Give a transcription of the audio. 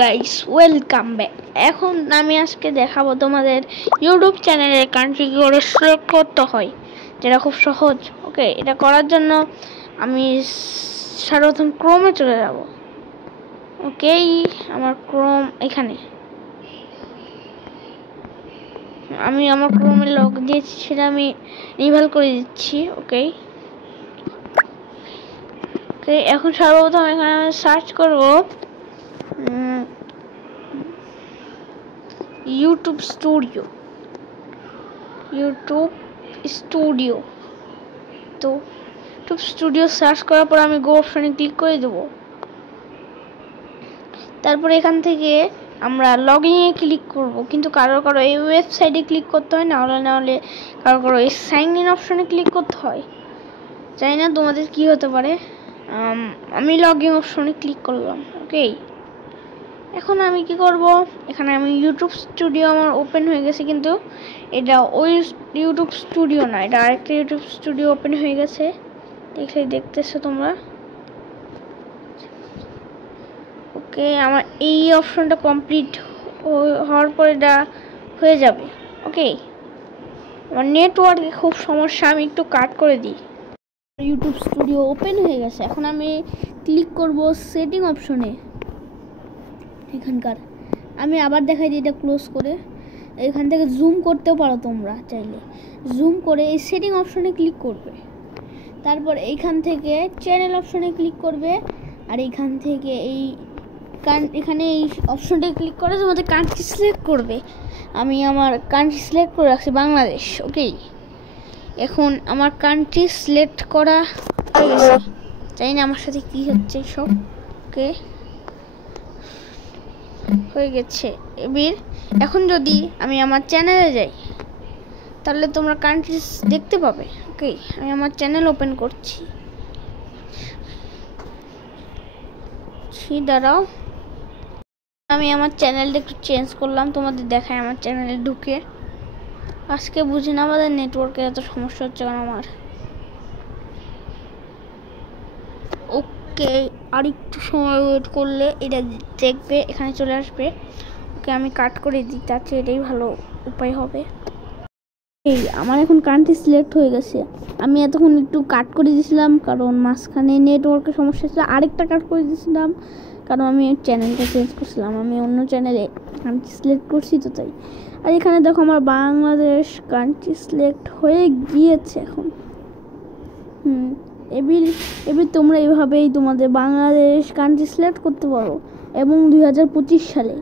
Guys, welcome back. এখন আমি আজকে দেখাবো তোমাদের ইউটিউব চ্যানেলের কান্ট্রি করে সিলেক্ট করতে হয়, যেটা খুব সহজ। ওকে, এটা করার জন্য আমি সর্বপ্রথম ক্রোমে চলে যাব। ওকে, আমার ক্রোম এখানে, আমি আমার ক্রোমে লগ দিয়েছি, সেটা আমি রিভেল করে দিচ্ছি। ওকে, এখন সর্বপ্রথম এখানে আমি সার্চ করব ইউটিউব স্টুডিও। তো ইউটিউব স্টুডিও সার্চ করার পর আমি গো অপশনে ক্লিক করে দেবো। তারপর এখান থেকে আমরা লগইনে ক্লিক করব, কিন্তু কারো এই ওয়েবসাইটে ক্লিক করতে হয়, না হলে কারো এই সাইন ইন অপশনে ক্লিক করতে হয়। জানি না তোমাদের কি হতে পারে। আমি লগইন অপশনে ক্লিক করলাম। ওকে, এখন আমি কি করব, এখানে আমি ইউটিউব স্টুডিও আমার ওপেন হয়ে গেছে, কিন্তু এটা ওই ইউটিউব স্টুডিও না, এটা আরেকটা ইউটিউব স্টুডিও ওপেন হয়ে গেছে। দেখতেছো তোমরা? ওকে, আমার এই অপশনটা কমপ্লিট হওয়ার পরে এটা হয়ে যাবে। ওকে, আমার নেটওয়ার্কে খুব সমস্যা, আমি একটু কাট করে দিই। ইউটিউব স্টুডিও ওপেন হয়ে গেছে। এখন আমি ক্লিক করব সেটিং অপশনে। এখানকার আমি আবার দেখাই দিই, এটা ক্লোজ করে এখান থেকে জুম করতেও পারো তোমরা চাইলে। জুম করে এই সেটিং অপশনে ক্লিক করবে, তারপর এইখান থেকে চ্যানেল অপশনে ক্লিক করবে, আর এইখান থেকে এখানে এই অপশনটা ক্লিক করে তোমাদের কান্ট্রি সিলেক্ট করবে। আমি আমার কান্ট্রি সিলেক্ট করে রাখছি বাংলাদেশ। ওকে, এখন আমার কান্ট্রি সিলেক্ট করা হয়ে গেছে। জানি না আমার সাথে কি হচ্ছে সব। ওকে, হয়ে গেছে। এখন যদি আমি আমার চ্যানেলে যাই, তাহলে তোমরা কান্ট্রি দেখতে পাবে। ওকে, আমি আমার চ্যানেল ওপেন করছি। দাঁড়াও, আমি আমার চ্যানেলটা একটু চেঞ্জ করলাম, তোমাদের দেখায় আমার চ্যানেলে ঢুকে। আজকে বুঝি না আমাদের নেটওয়ার্কে এত সমস্যা হচ্ছে কেন আমার। ওকে, আর একটু সময় ওয়েট করলে এটা দেখবে, এখানে চলে আসবে। ওকে, আমি কাট করে দিই, তার চেয়ে এটাই ভালো উপায় হবে। এই আমার এখন কান্ট্রি সিলেক্ট হয়ে গেছে। আমি এতক্ষণ একটু কাট করে দিয়েছিলাম, কারণ মাঝখানে নেটওয়ার্কের সমস্যা ছিল। আরেকটা কাট করে দিয়েছিলাম, কারণ আমি চ্যানেলটা চেঞ্জ করছিলাম, আমি অন্য চ্যানেলে কান্ট্রি সিলেক্ট করছি তো তাই। আর এখানে দেখো আমার বাংলাদেশ কান্ট্রি সিলেক্ট হয়ে গিয়েছে এখন। এবার তোমরা এইভাবেই তোমাদের বাংলাদেশ কান্ট্রি সিলেক্ট করতে পারো, এবং 2025 সালে।